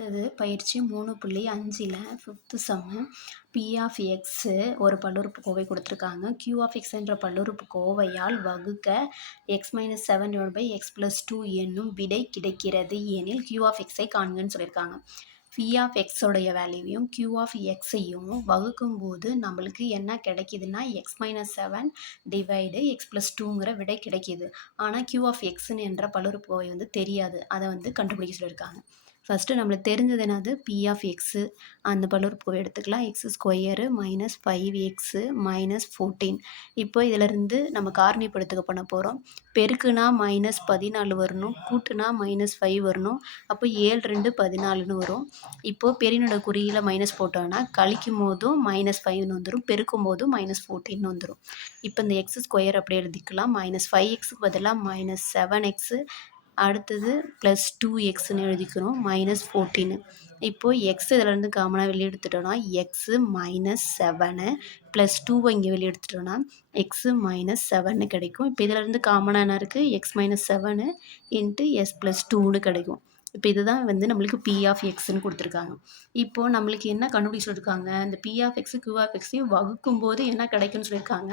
அடுத்தது பயிற்சி மூணு புள்ளி அஞ்சில் fifth sum P of x ஒரு பல்லுறுப்பு கோவை கொடுத்துருக்காங்க. கியூ ஆஃப் எக்ஸ் என்ற பல்லுறுப்புக்கோவையால் வகுக்க x minus seven divide by x plus two என்னும் விடை கிடைக்கிறது. எனில் கியூ ஆஃப் எக்ஸை காண்கன்னு சொல்லியிருக்காங்க. பி ஆஃப் எக்ஸோடைய வேல்யூவையும் கியூ ஆஃப் எக்ஸையும் வகுக்கும்போது நம்மளுக்கு என்ன கிடைக்கிதுன்னா x minus seven divide x plus டூங்கிற விடை கிடைக்கிது. ஆனால் கியூ ஆஃப் எக்ஸ்ன்னு என்ற பல்லுறுப்புக்கோவை வந்து தெரியாது. அதை வந்து கண்டுபிடிக்க சொல்லியிருக்காங்க. ஃபஸ்ட்டு நம்மளுக்கு தெரிஞ்சது என்னது? பி ஆஃப் எக்ஸு அந்த பல்லுறுப்புக்கோவை எடுத்துக்கலாம். X square minus five x minus fourteen இப்போ இதிலிருந்து நம்ம காரணிப்படுத்துக்க பண்ண போகிறோம் பெருக்குனா மைனஸ் பதினாலு வரணும். கூட்டுனா மைனஸ் ஃபைவ் வரணும். அப்போ ஏழு ரெண்டு பதினாலுன்னு வரும். இப்போது பெரியனோட குறியில் மைனஸ் போட்டோன்னா கழிக்கும் போதும் மைனஸ் ஃபைவ்னு வந்துடும் பெருக்கும் போதும் மைனஸ் ஃபோர்டீன் வந்துடும் இப்போ இந்த எக்ஸ் ஸ்கொயர் அப்படி எழுதிக்கலாம். மைனஸ் ஃபைவ் எக்ஸுக்கு பதிலாக மைனஸ் செவன் எக்ஸு அடுத்தது ப்ளஸ் டூ எக்ஸ்ன்னு எழுதிக்கிறோம் மைனஸ் ஃபோர்டீனு இப்போது எக்ஸ் இதிலேருந்து காமனாக வெளியே எடுத்துட்டோன்னா எக்ஸு மைனஸ் செவனு ப்ளஸ் டூவை இங்கே வெளியே எடுத்துட்டோன்னா எக்ஸு மைனஸ் செவன்னு கிடைக்கும். இப்போ இதிலேருந்து காமனாக என்ன இருக்குது x minus seven into x plus டூன்னு கிடைக்கும். இப்போ இதுதான் வந்து நம்மளுக்கு பி ஆஃப் எக்ஸ்ன்னு கொடுத்துருக்காங்க. இப்போது நம்மளுக்கு என்ன கண்டுபிடிச்சிருக்காங்க இந்த P of x Q of எக்ஸையும் வகுக்கும் போது என்ன கிடைக்கும்னு சொல்லியிருக்காங்க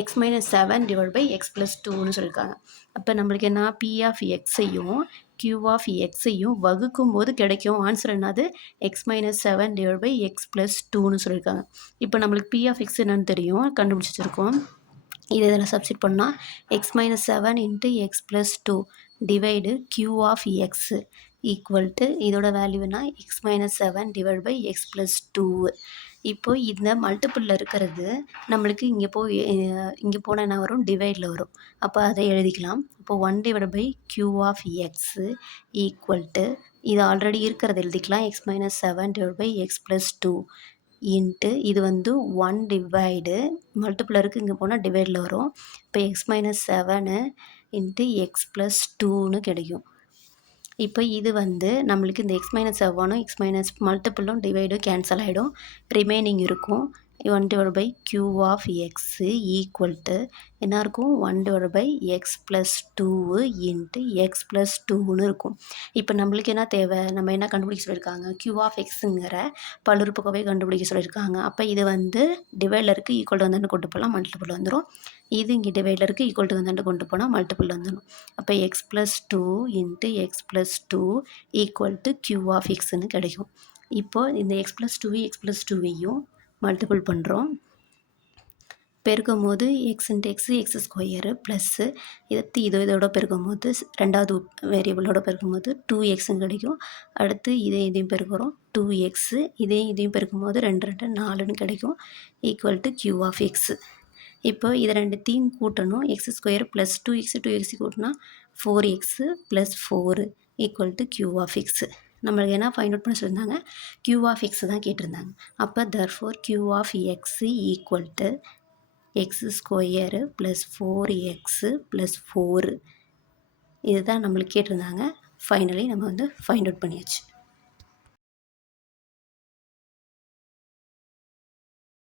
x minus seven divide by x plus டூன்னு சொல்லியிருக்காங்க அப்போ நம்மளுக்கு என்ன? பி ஆஃப் எக்ஸையும் கியூ ஆஃப் எக்ஸையும் வகுக்கும் போது கிடைக்கும். ஆன்சர் என்னது? X minus seven divide by x plus டூன்னு சொல்லியிருக்காங்க இப்போ நம்மளுக்கு பி ஆஃப் எக்ஸ் என்னன்னு தெரியும். கண்டுபிடிச்சிருக்கோம் இது இதில் சப்ஸ்டிட் பண்ணால் x minus seven into x plus two divide Q of x equal to இதோட வேல்யூனா x minus seven divide by x plus two இப்போது இந்த மல்டிப்புளில் இருக்கிறது நம்மளுக்கு இங்கே போய் இங்கே போனால் என்ன வரும்? டிவைடில் வரும். அப்போ அதை எழுதிக்கலாம். இப்போ one divide by Q of x equal to இது ஆல்ரெடி இருக்கிறது எழுதிக்கலாம். X minus seven divide by x plus two into இது வந்து ஒன் டிவைடு மல்டிப்பிள் இருக்குது இங்கே போனால் டிவைடில் வரும். இப்போ x minus seven into x plus டூன்னு கிடைக்கும். இப்போ இது வந்து நம்மளுக்கு இந்த எக்ஸ் மைனஸ் செவனும் எக்ஸ் மைனஸ் மல்டிப்புளும் டிவைடும் கேன்சல் ஆகிடும் ரிமைனிங் இருக்கும். One divide by Q of x equal to என்ன இருக்கும்? One divide by x plus two into x plus டூன்னு இருக்கும். இப்போ நம்மளுக்கு என்ன தேவை? நம்ம என்ன கண்டுபிடிக்க சொல்லியிருக்காங்க? க்யூ ஆஃப் எக்ஸுங்கிற பல்லுறுப்புக்கோவை கண்டுபிடிக்க சொல்லியிருக்காங்க. அப்போ இது வந்து டிவைடருக்கு ஈக்குவல் டு வந்து கொண்டு போகலாம் மல்டிபிள் வந்துடும் இது இங்கே டிவைடருக்கு ஈக்குவல் டு வந்து கொண்டு போனால் மல்டிபிள் வந்துடும் அப்போ x plus two into x plus two equal to Q of எக்ஸ்ன்னு கிடைக்கும். இப்போது இந்த x plus two x plus டூவையும் multiple பண்ணுறோம் பெருக்கும் போது x into x x square plus இதை இதோ இதோட பெருக்கும் போது ரெண்டாவது வேரியபிளோட பெருக்கும் போது டூ எக்ஸும் கிடைக்கும். அடுத்து இதே இதையும் பெருக்கிறோம். டூ எக்ஸு இதையும் இதையும் பெருக்கும் போது ரெண்டு ரெண்டு நாலுன்னு கிடைக்கும். Equal to Q of x இப்போ இது ரெண்டுத்தையும் கூட்டணும். X square plus two x two x கூட்டினா four x plus four equal to Q of x நம்மளுக்கு என்ன ஃபைண்ட் அவுட் பண்ண சொல்லியிருந்தாங்க? க்யூ ஆஃப் எக்ஸ் தான் கேட்டிருந்தாங்க. அப்போ தர் four Q of x equal to x square plus four x plus four இதுதான் நம்மளுக்கு கேட்டிருந்தாங்க. ஃபைனலி நம்ம வந்து ஃபைண்ட் அவுட் பண்ணியாச்சு.